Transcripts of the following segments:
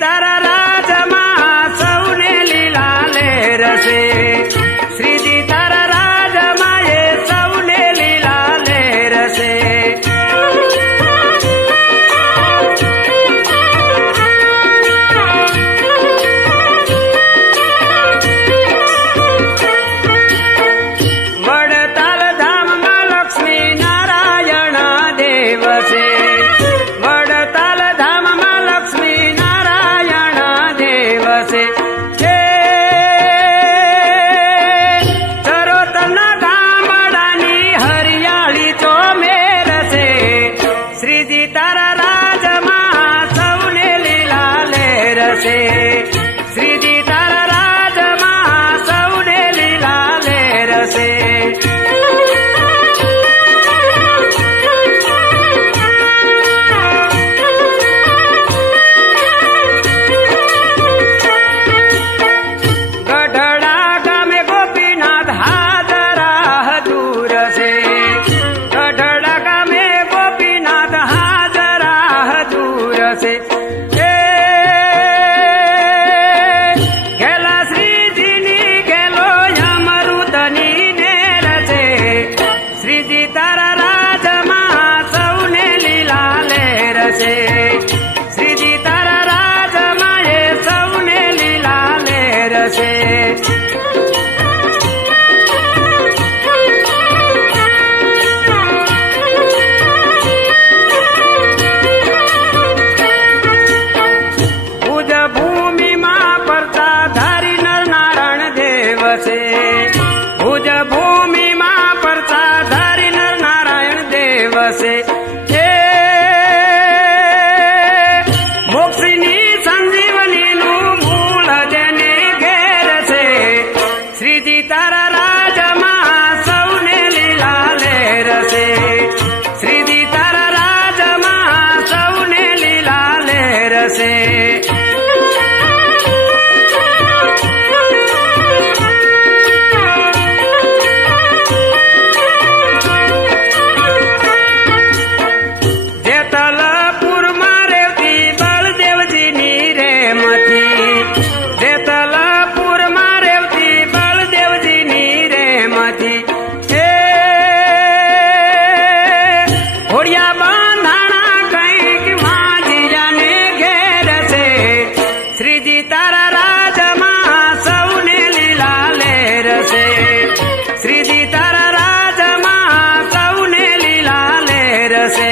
તારા રાજમાં સૌને લીલા લેર છે, શ્રીજી તારા રાજમાં એ સૌને લીલા લેર છે. વડતાલ ધામમાં લક્ષ્મી નારાયણ દેવ છે, વડતાલ ધામમાં લક્ષ્મી નારાયણ દેવ છે. ચરોતરના ગામડાની હરિયાળી ચોમેર છે, શ્રીજી તારા રાજમાં સૌને લીલા લેર છે, શ્રીજી તારા રાજમાં સૌને લીલા લેર છે. ગઢડા ગામે ગોપીનાથ હાજરા હજૂર છે, ગઢડા ગામે ગોપીનાથ હાજરા હજૂર છે. ગેલા શ્રીજીની ગેલો અમૃતની નેર છે, શ્રીજી તારા રાજમાં સૌને લીલા લેર છે, શ્રીજી તારા રાજમાં એ સૌને લીલા લેર છે. ભુજ ભૂમિમાં પરતા ધારી નર નારાયણ દેવ છે, ભુજ ભૂમિમાં પરતા ધારી નર નારાયણ દેવ છે. મોક્ષની સંજીવનીનું મૂળ જેને ઘેર છે, શ્રીજી તારા રાજમાં સૌને લીલા લેર છે, શ્રીજી તારા રાજમાં સૌને લીલા લેર છે. જેતલપુરમાં રેવતી બળદેવજીની રેમથી, જેતલપુરમાં રેવતી બળદેવજીની રેમથી. હોડિયા બાંધાણા કંઈક માજીયાને ઘેર છે, શ્રીજી તારા રાજમાં સૌને લીલા લેર છે, શ્રીજી તારા રાજમાં સૌને લીલા લેર છે.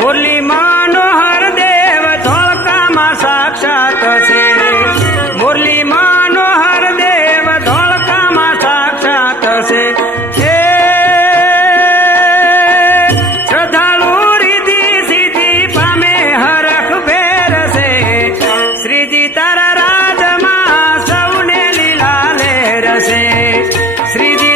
મુરલી મનોહર દેવ ધોળકામાં સાક્ષાત છે, મુરલી મનોહર દેવ ધોળકામાં સાક્ષાત છે. શ્રદ્ધાળુ રીતિ સીધી પામે હરખ ભેર છે, શ્રીજી તારા રાજમાં સૌને લીલા લેર છે, શ્રીજી